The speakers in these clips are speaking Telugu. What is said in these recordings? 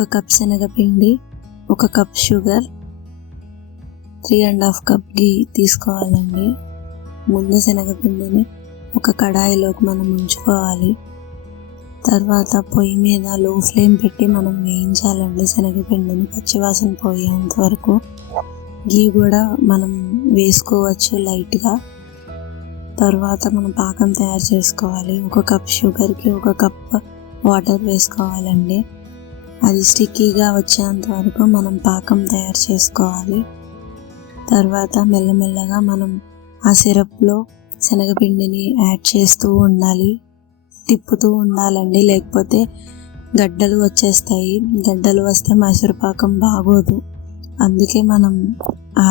1 కప్ శనగపిండి, 1 కప్ షుగర్, 3½ కప్ ఘీ తీసుకోవాలండి. ముందు శనగపిండిని ఒక కడాయిలోకి మనం ఉంచుకోవాలి. తర్వాత పొయ్యి మీద లో ఫ్లేమ్ పెట్టి మనం వేయించాలండి శనగపిండిని పచ్చివాసన పోయేంత వరకు. ఘీ కూడా మనం వేసుకోవచ్చు లైట్గా. తర్వాత మనం పాకం తయారు చేసుకోవాలి. 1 కప్ షుగర్కి 1 కప్ వాటర్ వేసుకోవాలండి. అది స్టిక్కీగా వచ్చేంత వరకు మనం పాకం తయారు చేసుకోవాలి. తర్వాత మెల్లమెల్లగా మనం ఆ సిరప్లో శనగపిండిని యాడ్ చేస్తూ ఉండాలి, తిప్పుతూ ఉండాలండి. లేకపోతే గడ్డలు వచ్చేస్తాయి. గడ్డలు వస్తే మైసూర్ పాకం బాగోదు. అందుకే మనం ఆ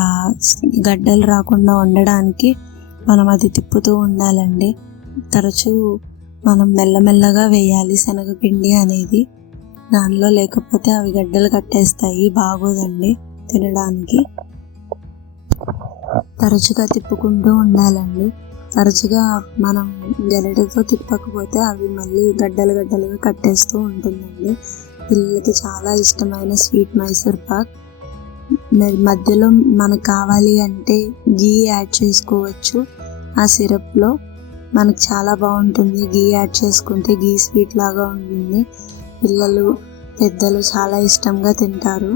గడ్డలు రాకుండా ఉండడానికి మనం అది తిప్పుతూ ఉండాలండి. తరచూ మనం మెల్లమెల్లగా వేయాలి శనగపిండి అనేది. దానిలో లేకపోతే అవి గడ్డలు కట్టేస్తాయి, బాగోదండి తినడానికి. తరచుగా తిప్పుకుంటూ ఉండాలండి. తరచుగా మనం గరిటెతో తిప్పకపోతే అవి మళ్ళీ గడ్డలు గడ్డలుగా కట్టేస్తూ ఉంటుందండి. పిల్లలకి చాలా ఇష్టమైన స్వీట్ మైసూర్ పాక్. మధ్యలో మనకు కావాలి అంటే ఘీ యాడ్ చేసుకోవచ్చు. ఆ సిరప్లో మనకు చాలా బాగుంటుంది. ఘీ యాడ్ చేసుకుంటే ఘీ స్వీట్ లాగా ఉంటుంది. పిల్లలు పెద్దలు చాలా ఇష్టంగా తింటారు.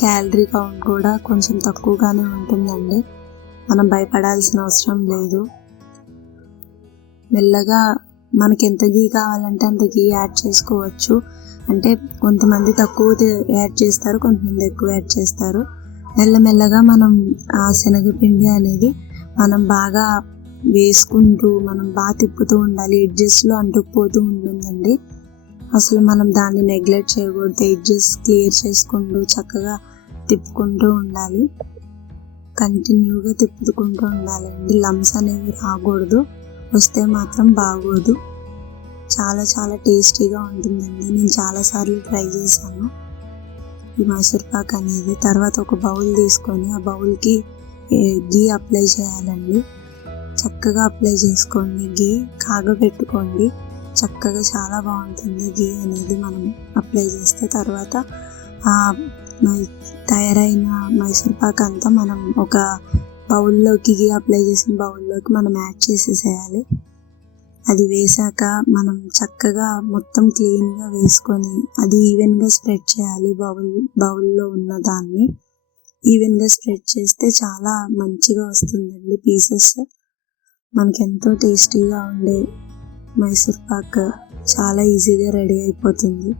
క్యాలరీ కౌంట్ కూడా కొంచెం తక్కువగానే ఉంటుందండి. మనం భయపడాల్సిన అవసరం లేదు. మెల్లగా మనకి ఎంత ఘీ కావాలంటే అంత ఘీ యాడ్ చేసుకోవచ్చు. అంటే కొంతమంది తక్కువ యాడ్ చేస్తారు, కొంతమంది ఎక్కువ యాడ్ చేస్తారు. మెల్లమెల్లగా మనం ఆ శనగపిండి అనేది మనం బాగా వేసుకుంటూ మనం బాగా తిప్పుతూ ఉండాలి. ఎడ్జెస్లో అంటుకుపోతూ ఉంటుందండి. అసలు మనం దాన్ని నెగ్లెక్ట్ చేయకూడదు. ఎడ్జెస్ క్లియర్ చేసుకుంటూ చక్కగా తిప్పుకుంటూ ఉండాలి. కంటిన్యూగా తిప్పుకుంటూ ఉండాలండి. లమ్స్ అనేవి రాకూడదు. వస్తే మాత్రం బాగోదు. చాలా చాలా టేస్టీగా ఉంటుందండి. నేను చాలాసార్లు ట్రై చేశాను ఈ మైసూర్ పాక్ అనేది. తర్వాత ఒక బౌల్ తీసుకొని ఆ బౌల్కి ఘీ అప్లై చేయాలండి. చక్కగా అప్లై చేసుకోండి. ఘీ కాగబెట్టుకోండి. చక్కగా చాలా బాగుంటుంది ఘీ అనేది మనం అప్లై చేస్తే. తర్వాత తయారైన మైసూర్ పాక్ అంతా మనం ఒక బౌల్లోకి, ఘీ అప్లై చేసిన బౌల్లోకి మనం యాడ్ చేసేసేయాలి. అది వేసాక మనం చక్కగా మొత్తం క్లీన్గా వేసుకొని అది ఈవెన్గా స్ప్రెడ్ చేయాలి. బౌల్లో ఉన్న దాన్ని ఈవెన్గా స్ప్రెడ్ చేస్తే చాలా మంచిగా వస్తుందండి పీసెస్. మనకి ఎంతో టేస్టీగా ఉండే మైసూర్ పాక్ చాలా ఈజీగా రెడీ అయిపోతుంది.